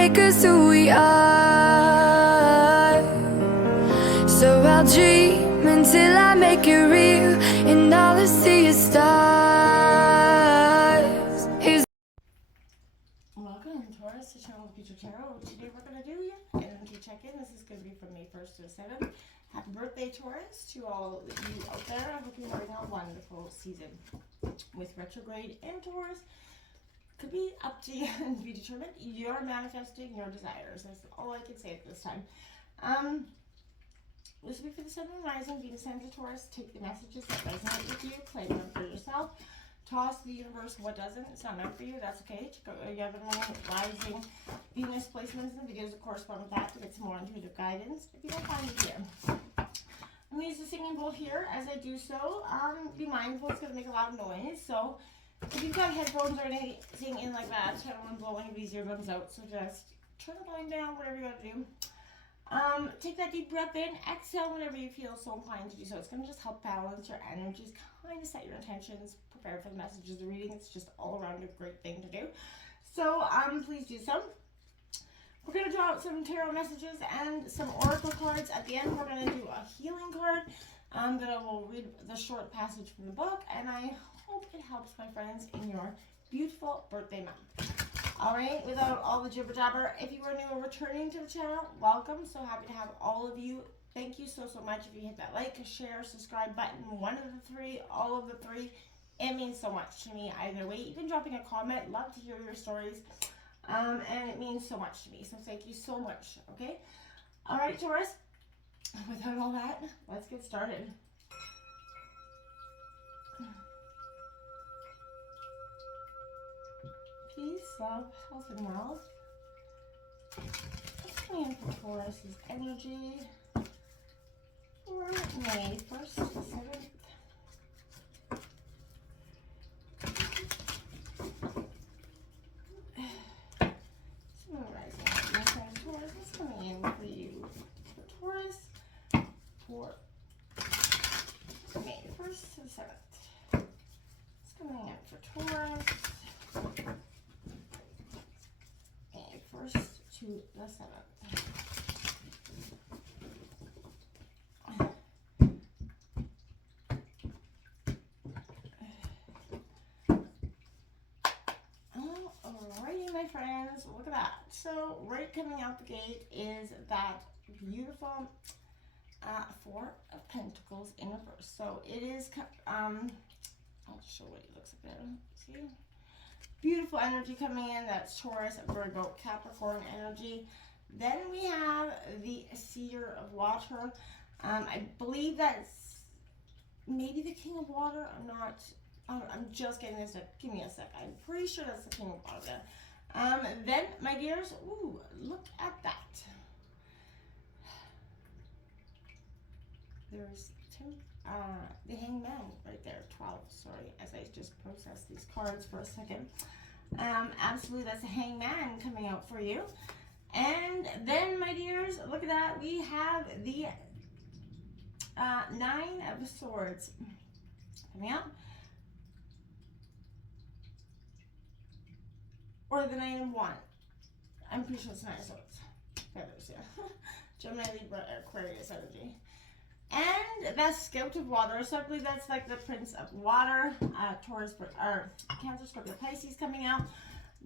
make us who we are. So I'll dream until I make it real, and all I see is stars. Welcome, Taurus, to Channel Future Tarot. Today we're going to do your energy check-in. This is going to be from May 1st to the 7th. Happy birthday, Taurus, to all of you out there. I hope you're having a wonderful season. With retrograde and Taurus, could be up to you and be determined. You're manifesting your desires. That's all I can say at this time. This will be for the Sun and Rising, Venus and Taurus. Take the messages that resonate with you, claim them for yourself. Toss the universe what doesn't. It's not meant for you. That's okay. Check out your Sun and Rising Venus placements and videos that correspond with that to get some more intuitive guidance. If you don't find it here, I'm going to use the singing bowl here. As I do so, be mindful. It's going to make a loud noise. So if you've got headphones or anything in like that, I don't want to blow any of these earbuds out. So just turn the volume down, whatever you got to do. Take that deep breath in, exhale whenever you feel so inclined to do so. It's going to just help balance your energies, kind of set your intentions, prepare for the messages of the reading. It's just all around a great thing to do. So please do so. We're going to draw out some tarot messages and some oracle cards. At the end, we're going to do a healing card. That I will read the short passage from the book, and I hope it helps my friends in your beautiful birthday month. Alright, without all the jibber jabber, if you are new or returning to the channel, welcome. So happy to have all of you. Thank you so much. If you hit that like, share, subscribe button, one of the three, all of the three, it means so much to me either way. Even dropping a comment, love to hear your stories. And it means so much to me. So thank you so much, okay? Alright, Taurus, without all that, let's get started. Peace, love, health, and wealth. What's coming in for Taurus's energy for May 1st to 7th? Sun rising, Venus and Taurus. What's coming in for you for Taurus for May 1st to the 7th? What's coming in for Taurus? 1st to the 7th. Alrighty, my friends, look at that. So, right coming out the gate is that beautiful Four of Pentacles in reverse. So, it is, I'll show what it looks like there. See? Beautiful energy coming in. That's Taurus, Virgo, Capricorn energy. Then we have the Seer of Water. I believe that's maybe the King of Water. I'm just getting this. Give me a sec. I'm pretty sure that's the King of Water there. Then, my dears, ooh, look at that. There's the Hangman right there, 12, sorry, as I just processed these cards for a second. Absolutely, that's a Hangman coming out for you. And then, my dears, look at that, we have the Nine of Swords coming out. Or the Nine of Wands. I'm pretty sure it's Nine of Swords. Feathers, yeah. Gemini, Libra, Aquarius energy. And that's Scout of Water. So I believe that's like the Prince of Water. Taurus, or Cancer, Scorpio, Pisces coming out.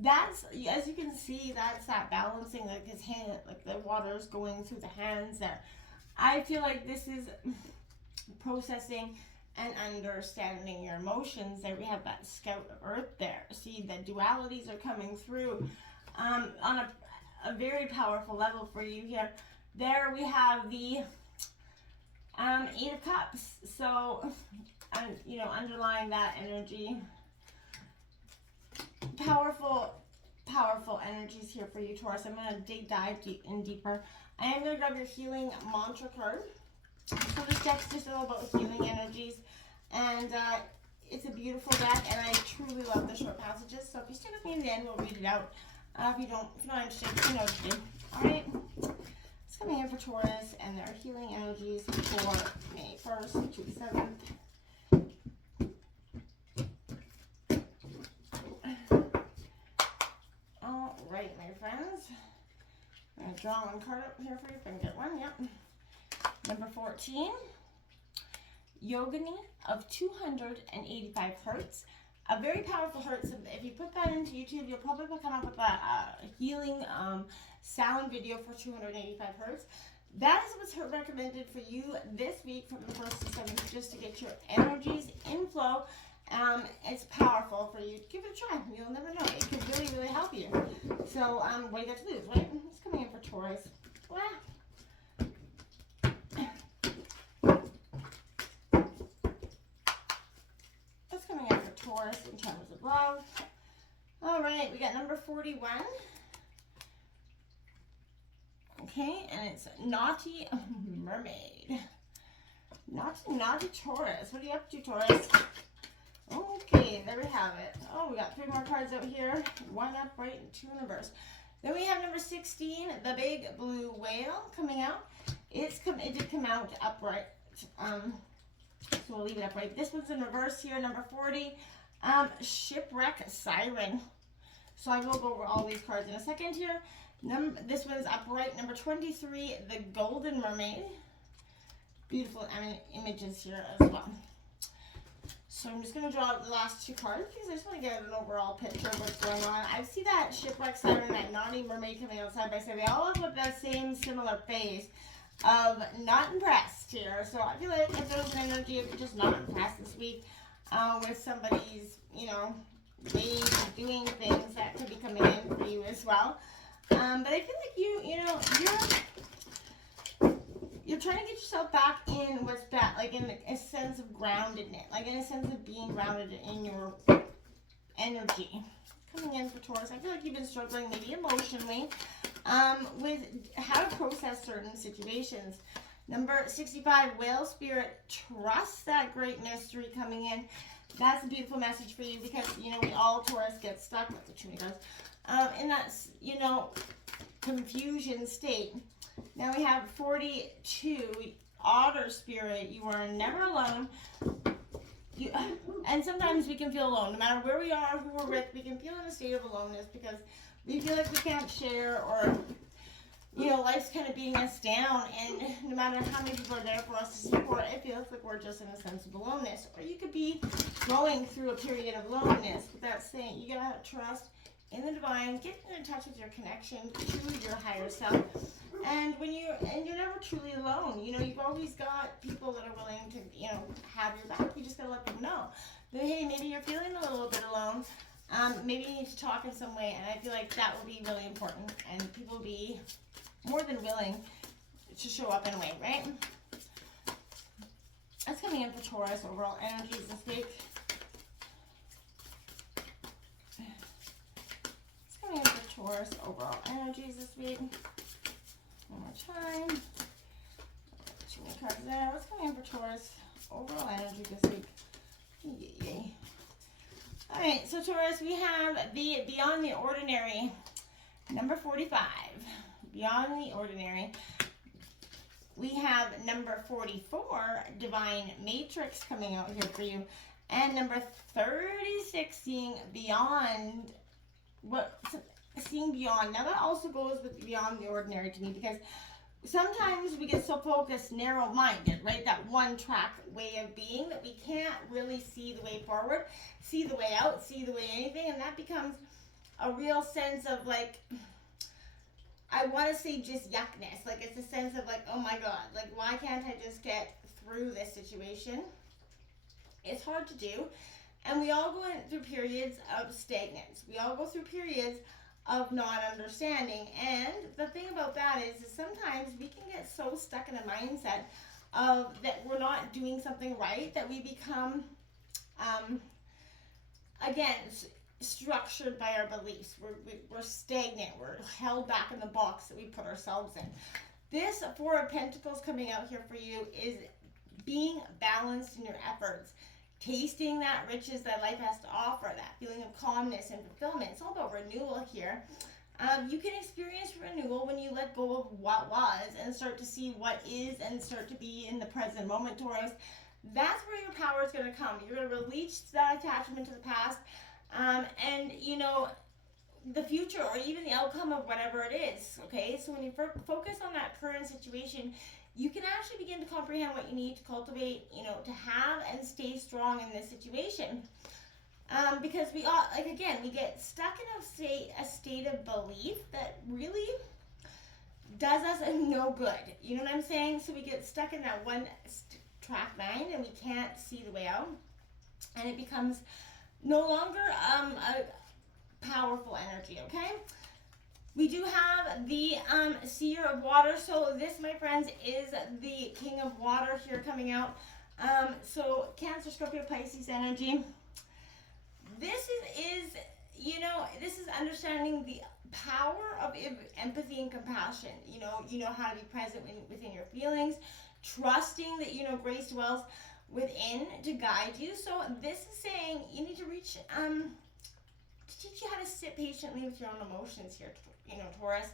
That's, as you can see, that's that balancing, like his hand, like the water is going through the hands there. I feel like this is processing and understanding your emotions. There we have that Scout of Earth there. See, the dualities are coming through on a very powerful level for you here. There we have the Eight of Cups. So, you know, underlying that energy. Powerful energies here for you, Taurus. I'm going to dive deeper. I am going to grab your healing mantra card. So this deck's just all about healing energies. And it's a beautiful deck, and I truly love the short passages. So if you stick with me in the end, we'll read it out. If you're not interested, you know what to do. Alright? It's coming in for Taurus and their healing energies for May 1st to the 7th. Alright, my friends. I'm going to draw one card up here for you if I can get one. Yep. Number 14, Yogini of 285 hertz. A very powerful hertz. If you put that into YouTube, you'll probably come up with a healing sound video for 285 hertz. That is what's recommended for you this week from the 1st to 7th, just to get your energies in flow. It's powerful for you. Give it a try. You'll never know. It can really, really help you. So, what do you got to lose, right? It's coming in for Taurus. Wow. That's coming in for Taurus in terms of love. All right, we got number 41. Okay, and it's Naughty Mermaid. Naughty Taurus. What are you up to, Taurus? Okay, there we have it. Oh, we got 3 more cards out here. 1 upright and 2 in reverse. Then we have number 16, the big blue whale coming out. It did come out upright. So we'll leave it upright. This one's in reverse here, number 40. Shipwreck Siren. So I will go over all these cards in a second here. This one's upright, number 23, the Golden Mermaid. Beautiful images here as well. So I'm just going to draw out the last 2 cards because I just want to get an overall picture of what's going on. I see that Shipwreck Siren and that Naughty Mermaid coming out side by side. They all have that same similar face of not impressed here. So I feel like if there's an energy of just not impressed this week with somebody's, ways of doing things, that could be coming in for you as well. But I feel like you're trying to get yourself back in what's bad, like in a sense of groundedness, like in a sense of being grounded in your energy. Coming in for Taurus, I feel like you've been struggling maybe emotionally with how to process certain situations. Number 65, Whale Spirit, trust that great mystery coming in. That's a beautiful message for you because, we all, Taurus, get stuck, that's what Trini does, in that, confusion state. Now we have 42, Otter Spirit, you are never alone. And sometimes we can feel alone. No matter where we are, who we're with, we can feel in a state of aloneness because we feel like we can't share or, life's kind of beating us down. And no matter how many people are there for us to support, it feels like we're just in a sense of aloneness. Or you could be going through a period of loneliness. But that's saying you got to trust in the divine, get in touch with your connection to your higher self. And you're never truly alone. You've always got people that are willing to, have your back. You just gotta let them know that, hey, maybe you're feeling a little bit alone. Maybe you need to talk in some way. And I feel like that would be really important. And people will be more than willing to show up in a way, right? That's coming in for Taurus overall energies this week. It's coming in for Taurus overall energies this week. One more time. 2 more cards there. What's coming in for Taurus overall energy this week? Yay. Alright, so Taurus, we have the Beyond the Ordinary, number 45. Beyond the Ordinary. We have number 44, Divine Matrix, coming out here for you. And number 36, Seeing Beyond. Seeing Beyond. Now that also goes with Beyond the Ordinary to me because sometimes we get so focused, narrow-minded, right? That one-track way of being that we can't really see the way forward, see the way out, see the way anything, and that becomes a real sense of like, I want to say just yuckness. Like it's a sense of like, oh my God, like why can't I just get through this situation? It's hard to do. And we all go through periods of stagnance. We all go through periods of not understanding. And the thing about that is sometimes we can get so stuck in a mindset of that we're not doing something right that we become, again, structured by our beliefs. We're stagnant. We're held back in the box that we put ourselves in. This Four of Pentacles coming out here for you is being balanced in your efforts. Tasting that riches that life has to offer, that feeling of calmness and fulfillment. It's all about renewal here. You can experience renewal when you let go of what was and start to see what is and start to be in the present moment, Taurus. That's where your power is going to come. You're going to release that attachment to the past. And, the future or even the outcome of whatever it is, okay? So when you focus on that current situation, you can actually begin to comprehend what you need to cultivate, to have and stay strong in this situation. Because we all, like, again, we get stuck in a state of belief that really does us no good. You know what I'm saying? So we get stuck in that one track mind and we can't see the way out. And it becomes no longer a powerful energy, okay? We do have the Seer of Water. So this, my friends, is the King of Water here coming out. So Cancer, Scorpio, Pisces energy. This is this is understanding the power of empathy and compassion. You know how to be present within your feelings, trusting that grace dwells within to guide you. So this is saying you need to reach to teach you how to sit patiently with your own emotions here, Taurus.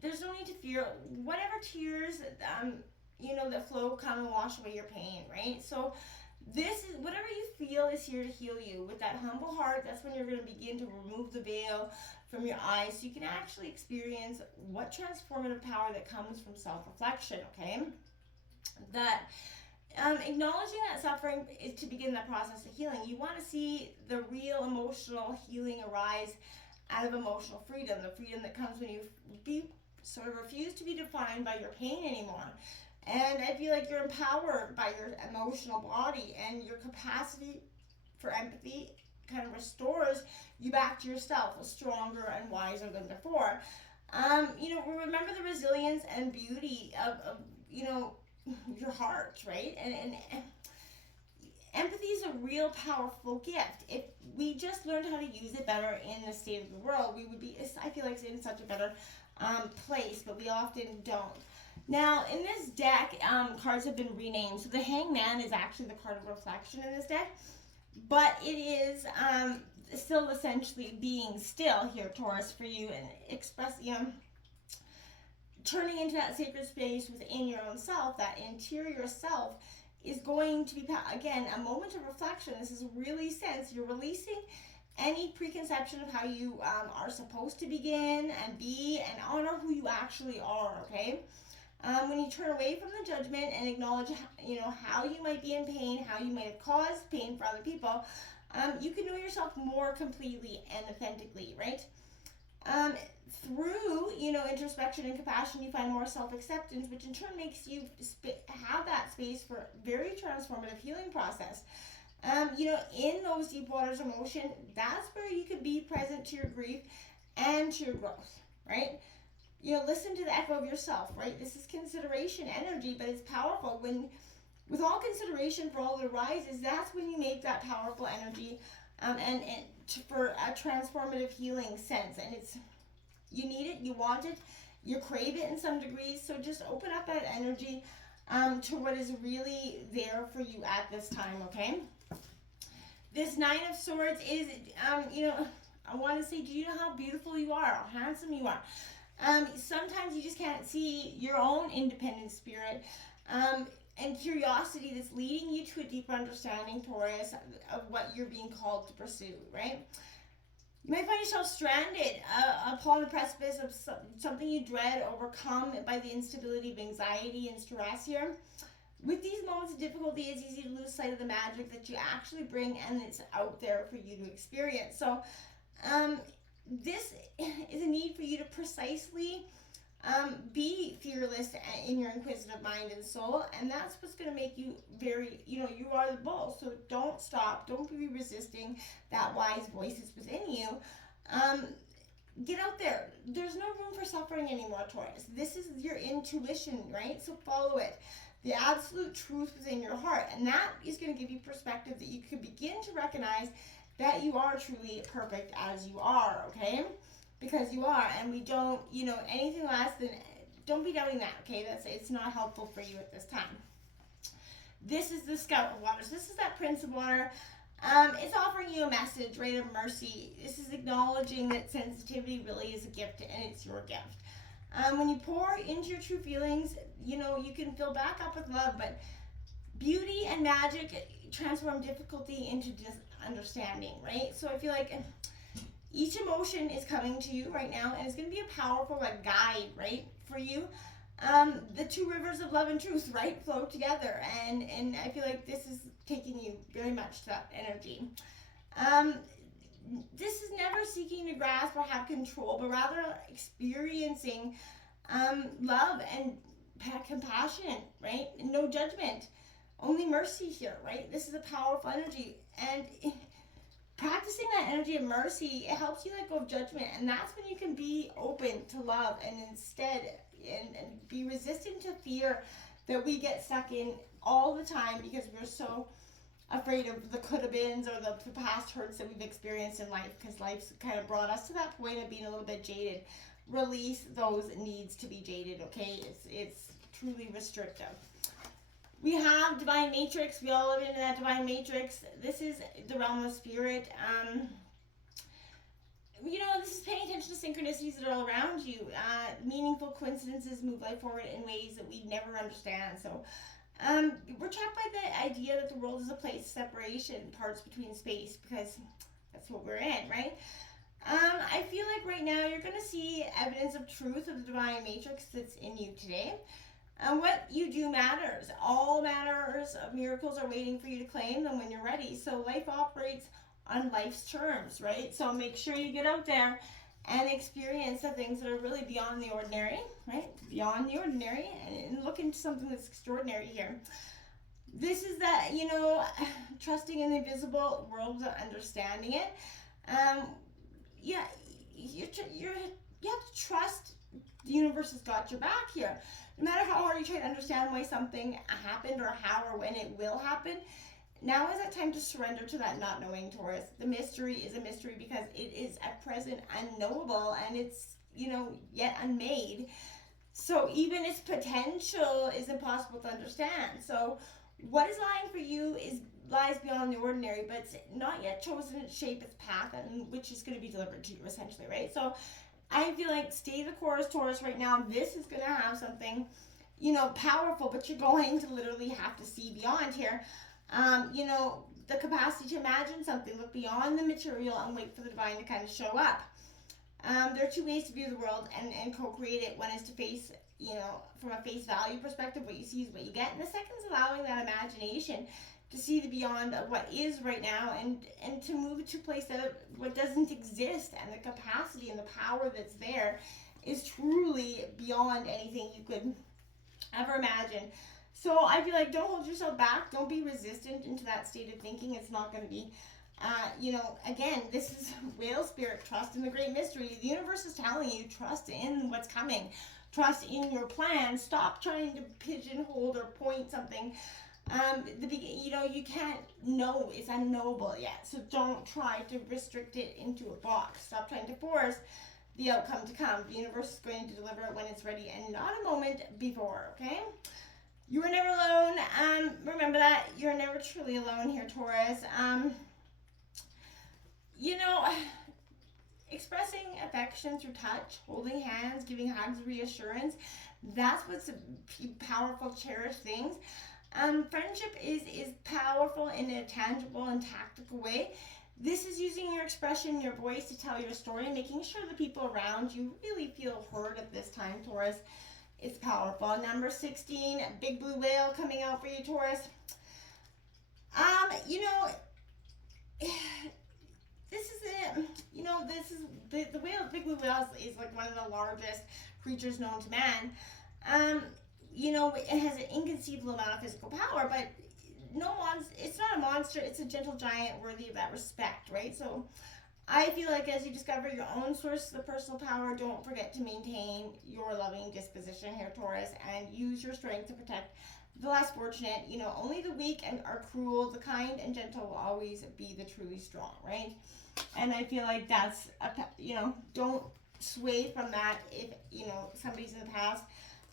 There's no need to fear whatever tears that flow come and wash away your pain, right? So this is whatever you feel is here to heal you. With that humble heart, that's when you're going to begin to remove the veil from your eyes so you can actually experience what transformative power that comes from self-reflection, okay? That acknowledging that suffering is to begin that process of healing. You want to see the real emotional healing arise out of emotional freedom, the freedom that comes when you refuse to be defined by your pain anymore. And I feel like you're empowered by your emotional body, and your capacity for empathy kind of restores you back to yourself, stronger and wiser than before. Remember the resilience and beauty of your heart, right? And empathy is a real powerful gift. If we just learned how to use it better in the state of the world, we would be, I feel like, in such a better place, but we often don't. Now, in this deck, cards have been renamed. So the Hangman is actually the card of reflection in this deck, but it is still essentially being still here, Taurus, for you, and turning into that sacred space within your own self. That interior self is going to be, again, a moment of reflection. This is really sense you're releasing any preconception of how you are supposed to begin and be and honor who you actually are, okay? When you turn away from the judgment and acknowledge, how you might be in pain, how you might have caused pain for other people, you can know yourself more completely and authentically, right? Through, introspection and compassion, you find more self-acceptance, which in turn makes you have that space for very transformative healing process. In those deep waters of emotion, that's where you could be present to your grief and to your growth, right? Listen to the echo of yourself, right? This is consideration energy, but it's powerful. With all consideration for all that arises, that's when you make that powerful energy for a transformative healing sense. And you need it, you want it, you crave it in some degrees. So just open up that energy to what is really there for you at this time, okay? This Nine of Swords is, I want to say, do you know how beautiful you are, how handsome you are? Sometimes you just can't see your own independent spirit and curiosity that's leading you to a deeper understanding, Taurus, of what you're being called to pursue, right? You might find yourself stranded upon the precipice of something you dread, overcome by the instability of anxiety and stress here. With these moments of difficulty, it's easy to lose sight of the magic that you actually bring and it's out there for you to experience. So, this is a need for you to precisely be fearless in your inquisitive mind and soul, and that's what's going to make you very, you are the bull. So don't stop, don't be resisting that wise voices within you. Get out there. There's no room for suffering anymore, Taurus. This is your intuition, right? So follow it. The absolute truth within your heart, and that is going to give you perspective that you can begin to recognize that you are truly perfect as you are, okay? Because you are, and we don't, anything less than, don't be doubting that, okay? It's not helpful for you at this time. This is the Scout of Waters. This is that Prince of Water. It's offering you a message, right, of mercy. This is acknowledging that sensitivity really is a gift, and it's your gift. When you pour into your true feelings, you can fill back up with love, but beauty and magic transform difficulty into just understanding, right? So I feel like, each emotion is coming to you right now, and it's going to be a powerful like guide, right, for you. The two rivers of love and truth, right, flow together, and I feel like this is taking you very much to that energy. This is never seeking to grasp or have control, but rather experiencing love and compassion, right? No judgment, only mercy here, right? This is a powerful energy, and practicing that energy of mercy, it helps you let go of judgment, and that's when you can be open to love and instead and be resistant to fear that we get stuck in all the time because we're so afraid of the could-have-beens or the past hurts that we've experienced in life, because life's kind of brought us to that point of being a little bit jaded. Release those needs to be jaded, okay? It's truly restrictive. We have divine matrix. We all live in that divine matrix. This is the realm of spirit. This is paying attention to synchronicities that are all around you. Meaningful coincidences move life forward in ways that we never understand. So we're trapped by the idea that the world is a place of separation, parts between space, because that's what we're in, right? I feel like right now you're going to see evidence of truth of the divine matrix that's in you today. What you do matters. All manners of miracles are waiting for you to claim them when you're ready. So life operates on life's terms, right? So make sure you get out there and experience the things that are really beyond the ordinary, right? Beyond the ordinary, and look into something that's extraordinary here. This is that, trusting in the invisible world without understanding it. You have to trust the universe has got your back here. No matter how hard you try to understand why something happened or how or when it will happen, now is that time to surrender to that not knowing, Taurus. The mystery is a mystery because it is at present unknowable, and it's, yet unmade. So even its potential is impossible to understand. So what is lying for you lies beyond the ordinary, but it's not yet chosen its shape, its path, and which is going to be delivered to you, essentially, right? So I feel like stay the course, Taurus, right now. This is going to have something, powerful, but you're going to literally have to see beyond here. The capacity to imagine something, look beyond the material and wait for the divine to kind of show up. There are two ways to view the world and co-create it. One is to face, from a face value perspective, what you see is what you get. And the second is allowing that imagination to see the beyond of what is right now and to move to a place that what doesn't exist, and the capacity and the power that's there is truly beyond anything you could ever imagine. So I feel like don't hold yourself back. Don't be resistant into that state of thinking. It's not going to be, again, this is whale spirit. Trust in the great mystery. The universe is telling you, trust in what's coming. Trust in your plan. Stop trying to pigeonhole or point something. You can't know. It's unknowable yet. So don't try to restrict it into a box. Stop trying to force the outcome to come. The universe is going to deliver it when it's ready and not a moment before, okay? You are never alone. Remember that. You're never truly alone here, Taurus. Expressing affection through touch, holding hands, giving hugs, reassurance, that's what's powerful, cherished things. Friendship is powerful in a tangible and tactical way. This is using your expression, your voice to tell your story, and making sure the people around you really feel heard at this time, Taurus. It's powerful. Number 16, big blue whale coming out for you, Taurus. This is it. This is the whale. Big blue whale is like one of the largest creatures known to man. It has an inconceivable amount of physical power, but it's not a monster. It's a gentle giant worthy of that respect, right? So I feel like as you discover your own source of personal power, don't forget to maintain your loving disposition here, Taurus, and use your strength to protect the less fortunate. Only the weak are cruel. The kind and gentle will always be the truly strong, right? And I feel like that's, don't sway from that if, somebody's in the past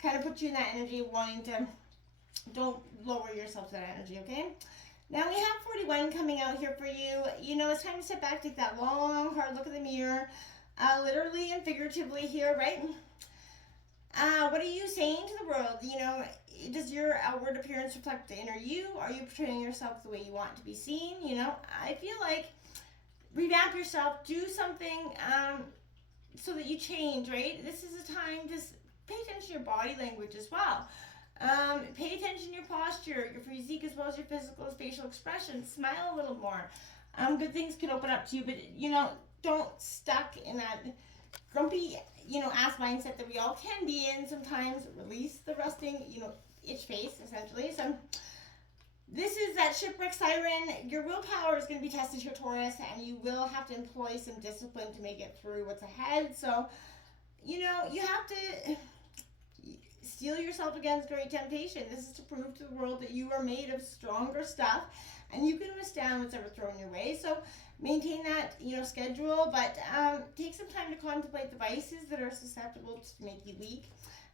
kind of put you in that energy of wanting to, don't lower yourself to that energy, okay? Now we have 41 coming out here for you. It's time to step back, take that long, hard look in the mirror, literally and figuratively here, right? What are you saying to the world? Does your outward appearance reflect the inner you? Are you portraying yourself the way you want to be seen? I feel like revamp yourself, do something so that you change, right? This is a time to pay attention to your body language as well. Pay attention to your posture, your physique, as well as your physical and facial expression. Smile a little more. Good things can open up to you, but don't stuck in that grumpy, ass mindset that we all can be in sometimes. Release the resting, itch face, essentially. So this is that shipwreck siren. Your willpower is going to be tested here, Taurus, and you will have to employ some discipline to make it through what's ahead. So, you have to steel yourself against great temptation. This is to prove to the world that you are made of stronger stuff and you can withstand what's ever thrown your way. So maintain that, schedule, but take some time to contemplate the vices that are susceptible to make you weak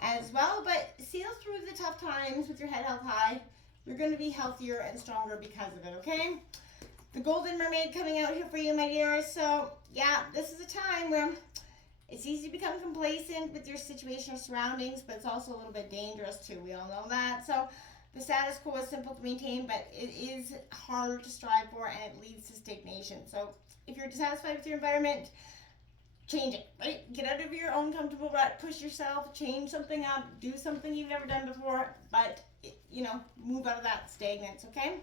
as well. But sail through the tough times with your head held high. You're going to be healthier and stronger because of it, okay? The Golden Mermaid coming out here for you, my dears. So, yeah, this is a time where it's easy to become complacent with your situation or surroundings, but it's also a little bit dangerous too. We all know that. So the status quo is simple to maintain, but it is harder to strive for, and it leads to stagnation. So if you're dissatisfied with your environment, change it, right? Get out of your own comfortable rut, push yourself, change something up, do something you've never done before, but, move out of that stagnance, okay?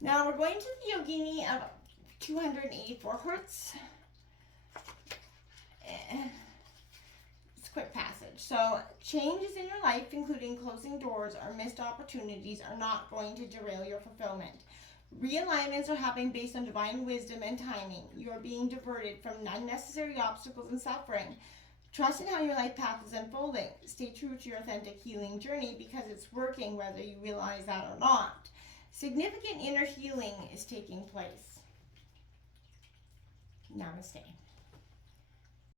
Now we're going to the Yogini of 284 Hertz. It's a quick passage. So changes in your life, including closing doors or missed opportunities, are not going to derail your fulfillment. Realignments are happening based on divine wisdom and timing. You are being diverted from unnecessary obstacles and suffering. Trust in how your life path is unfolding. Stay true to your authentic healing journey because it's working whether you realize that or not. Significant inner healing is taking place. Namaste.